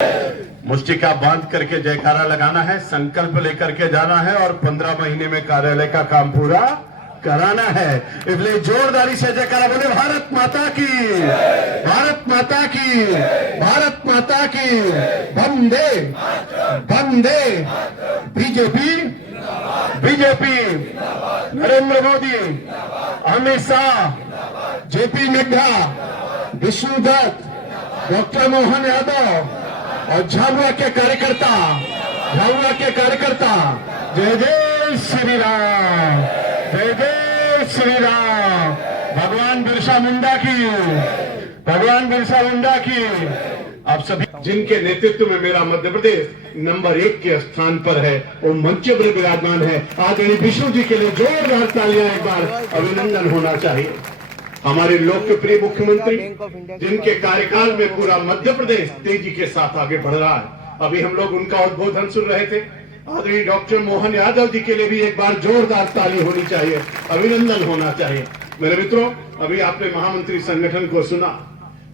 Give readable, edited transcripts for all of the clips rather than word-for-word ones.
मुष्टिका बांध करके जयकारा लगाना है, संकल्प लेकर के जाना है और 15 महीने में कार्यालय का काम पूरा कराना है। इसलिए जोरदारी से जयकारा बोले, भारत माता की, भारत माता की, भारत माता की, वंदे वंदे। BJP BJP, Narendra Modi, Amit Shah, JP Nadda, Vishnudatt, doctor Mohan Yadav और झाबुआ के कार्यकर्ता, झाबुआ के कार्यकर्ता, जय जय श्री राम, जय जय श्री राम। भगवान बिरसा मुंडा की, भगवान बिरसा मुंडा की। आप सभी जिनके नेतृत्व में मेरा मध्य प्रदेश नंबर 1 के स्थान पर है, वो मंच पर विराजमान है, आदरणीय विष्णु जी के लिए जोरदार तालियां एक बार अभिनंदन होना चाहिए। हमारे लोकप्रिय मुख्यमंत्री जिनके कार्यकाल में पूरा मध्य प्रदेश तेजी के साथ आगे बढ़ रहा है, अभी हम लोग उनका उद्बोधन सुन रहे थे। आदरणीय डॉक्टर मोहन यादव जी के लिए भी एक बार जोरदार ताली होनी चाहिए, अभिनंदन होना चाहिए। मेरे मित्रों, अभी आपने महामंत्री संगठन को सुना,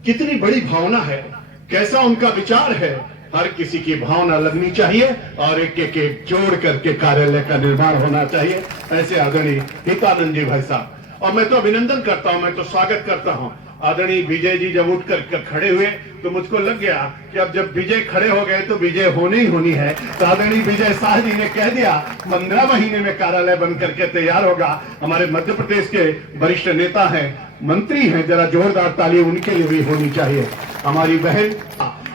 कितनी बड़ी भावना है, कैसा उनका विचार है। हर किसी की भावना लगनी चाहिए और एक एक जोड़ करके कार्यालय का निर्माण होना चाहिए। ऐसे आदरणीय हितानंद जी भाई साहब, और मैं तो अभिनंदन करता हूं, मैं तो स्वागत करता हूं। आदरणीय विजय जी जब उठ कर खड़े हुए तो मुझको लग गया कि अब जब विजय खड़े हो गए तो विजय होनी ही होनी है। तो आदरणीय विजय शाह जी ने कह दिया 15 महीने में कार्यालय बन करके तैयार होगा। हमारे मध्य प्रदेश के वरिष्ठ नेता हैं, मंत्री हैं, जरा जोरदार ताली उनके लिए भी होनी चाहिए। हमारी बहन,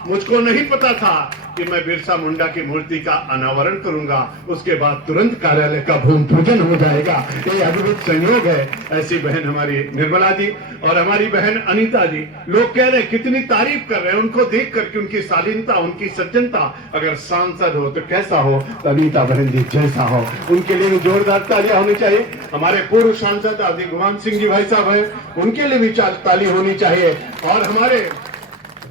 मुझको नहीं पता था कि मैं बिरसा मुंडा की मूर्ति का अनावरण करूंगा, उसके बाद तुरंत कार्यालय का भूमि पूजन हो जाएगा। ये अद्भुत संयोग है। ऐसी बहन हमारी निर्मला जी और हमारी बहन अनीता जी, लोग कह रहे कितनी तारीफ कर रहे हैं उनको देख करके, उनकी शालीनता, उनकी सज्जनता। अगर सांसद हो तो कैसा हो, तो अनीता बहन जी जैसा हो, उनके लिए भी जोरदार तालियां होनी चाहिए। हमारे पूर्व सांसद आदि गुमान सिंह जी भाई साहब हैं, उनके लिए भी ताली होनी चाहिए। और हमारे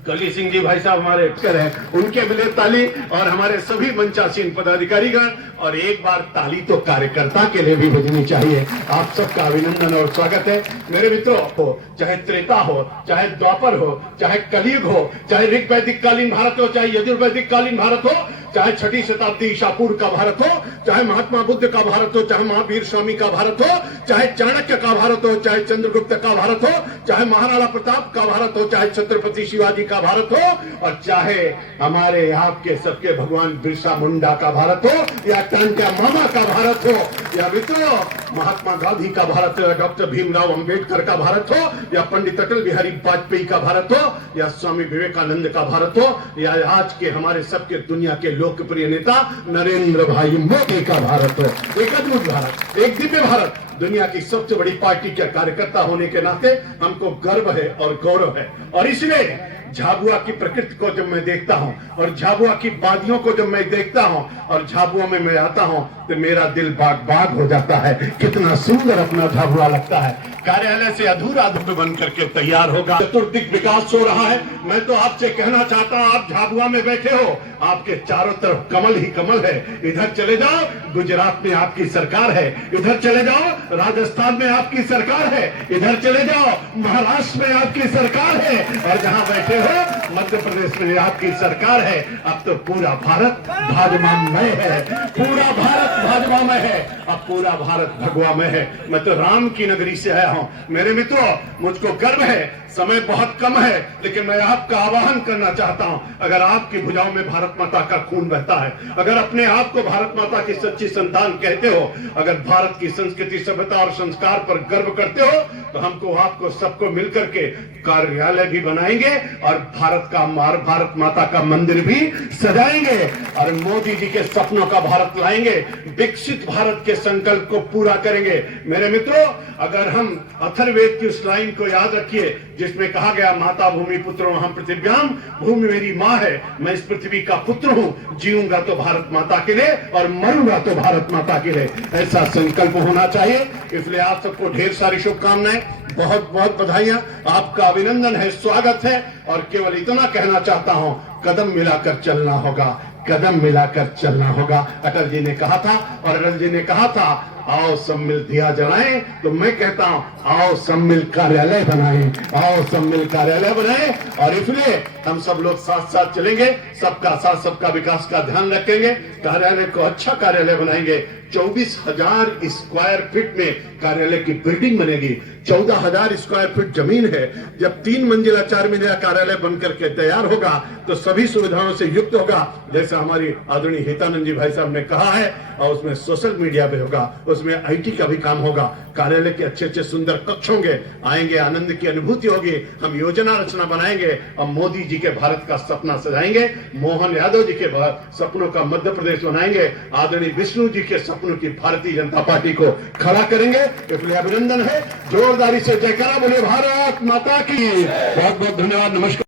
कली सिंह जी भाई साहब हमारे हैं, उनके मिले ताली। और हमारे सभी मंचासीन पदाधिकारीगण, और एक बार ताली तो कार्यकर्ता के लिए भी बजनी चाहिए। आप सबका अभिनंदन और स्वागत है। मेरे मित्रों, हो चाहे त्रेता हो, चाहे द्वापर हो, चाहे कलयुग हो, चाहे ऋग वैदिक कालीन भारत हो, चाहे यजुर्वैदिक कालीन भारत हो, चाहे 6ठी शताब्दी ईसा पूर्व का भारत हो, चाहे महात्मा बुद्ध का भारत हो, चाहे महावीर स्वामी का भारत हो, चाहे चाणक्य का भारत हो, चाहे चंद्रगुप्त का भारत हो, चाहे महाराणा प्रताप का भारत हो, चाहे छत्रपति शिवाजी का भारत हो, और चाहे हमारे आपके सबके भगवान बिरसा मुंडा का भारत हो, या टांटा मामा का भारत हो, या मित्रों महात्मा गांधी का भारत हो, या डॉक्टर भीमराव अंबेडकर का भारत हो, या पंडित अटल बिहारी वाजपेयी का भारत हो, या स्वामी विवेकानंद का भारत हो, या आज के हमारे सबके दुनिया के लोकप्रिय नेता नरेंद्र भाई मोदी का भारत हो। एक अद्भुत भारत, एक दिव्य भारत। दुनिया की सबसे बड़ी पार्टी के कार्यकर्ता होने के नाते हमको गर्व है और गौरव है। और इसलिए झाबुआ की प्रकृति को जब मैं देखता हूं, और झाबुआ की वादियों को जब मैं देखता हूं, और झाबुआ में मैं आता हूं, तो मेरा दिल बाग बाग हो जाता है। कितना सुंदर अपना झाबुआ लगता है। कार्यालय से अधूरा दुख बन करके तैयार होगा। चतुर्दिक विकास हो रहा है। मैं तो आपसे कहना चाहता हूं, आप झाबुआ में बैठे हो, आपके चारों तरफ कमल ही कमल है। इधर चले जाओ, गुजरात में आपकी सरकार है। इधर चले जाओ, राजस्थान में आपकी सरकार है। इधर चले जाओ, महाराष्ट्र में आपकी सरकार है। और जहां बैठे हो, मध्य प्रदेश में आपकी सरकार है। अब तो पूरा भारत भाजपामय है, पूरा भारत भाजपामय है, अब पूरा भारत भगवा में है। मैं तो राम की नगरी से आया हूं। मेरे मित्रों, मुझको गर्व है। समय बहुत कम है, लेकिन मैं आपका आह्वान करना चाहता हूं, अगर आपकी भुजाओं में भारत माता का खून बहता है, अगर अपने आप को भारत माता की सच्ची संतान कहते हो, अगर भारत की संस्कृति, सभ्यता और संस्कार पर गर्व करते हो, तो हमको आपको सबको मिलकर के कार्यालय भी बनाएंगे और भारत माता का मंदिर भी सजाएंगे और मोदी जी के सपनों का भारत लाएंगे, विकसित भारत के संकल्प को पूरा करेंगे। मेरे मित्रों, अगर हम अथर्ववेद की उस लाइन को याद रखिए जिसमें कहा गया, माता भूमि पुत्रो अहम पृथिव्याम, भूमि मेरी माँ है, मैं इस पृथ्वी का पुत्र हूँ, जीऊंगा तो भारत माता के लिए और मरूंगा तो भारत माता के लिए, ऐसा संकल्प होना चाहिए। इसलिए आप सबको ढेर सारी शुभकामनाएं, बहुत बहुत बधाइयां, आपका अभिनंदन है, स्वागत है। और केवल इतना कहना चाहता हूं, कदम मिलाकर चलना होगा, कदम मिलाकर चलना होगा। अटल जी ने कहा था, और अटल जी ने कहा था, आओ सब मिल दिया जलाएं, तो मैं कहता हूं आओ सब मिल कार्यालय बनाएं, आओ सब मिल कार्यालय बनाएं। और इसलिए हम सब लोग साथ साथ चलेंगे, सबका साथ सबका विकास का ध्यान रखेंगे, कार्यालय को अच्छा कार्यालय बनाएंगे। 24,000 स्क्वायर फीट में कार्यालय की बिल्डिंग बनेगी, 14,000 स्क्वायर फीट जमीन है। जब 3 मंजिला 4 मंजिला कार्यालय बनकर के तैयार होगा तो सभी सुविधाओं से युक्त होगा, जैसा हमारी आदरणीय हितानंद जी भाई साहब ने कहा है। और उसमें सोशल मीडिया भी होगा, उसमें IT का भी काम होगा, कार्यालय के अच्छे अच्छे सुंदर कक्ष होंगे, आएंगे आनंद की अनुभूति होगी। हम योजना रचना बनाएंगे और मोदी जी के भारत का सपना सजाएंगे, मोहन यादव जी के सपनों का मध्य प्रदेश बनाएंगे, आदरणीय विष्णु जी के सपनों की भारतीय जनता पार्टी को खड़ा करेंगे। इसलिए अभिनंदन है, जोरदारी से जयकारा बोले भारत माता की। बहुत बहुत धन्यवाद, नमस्कार।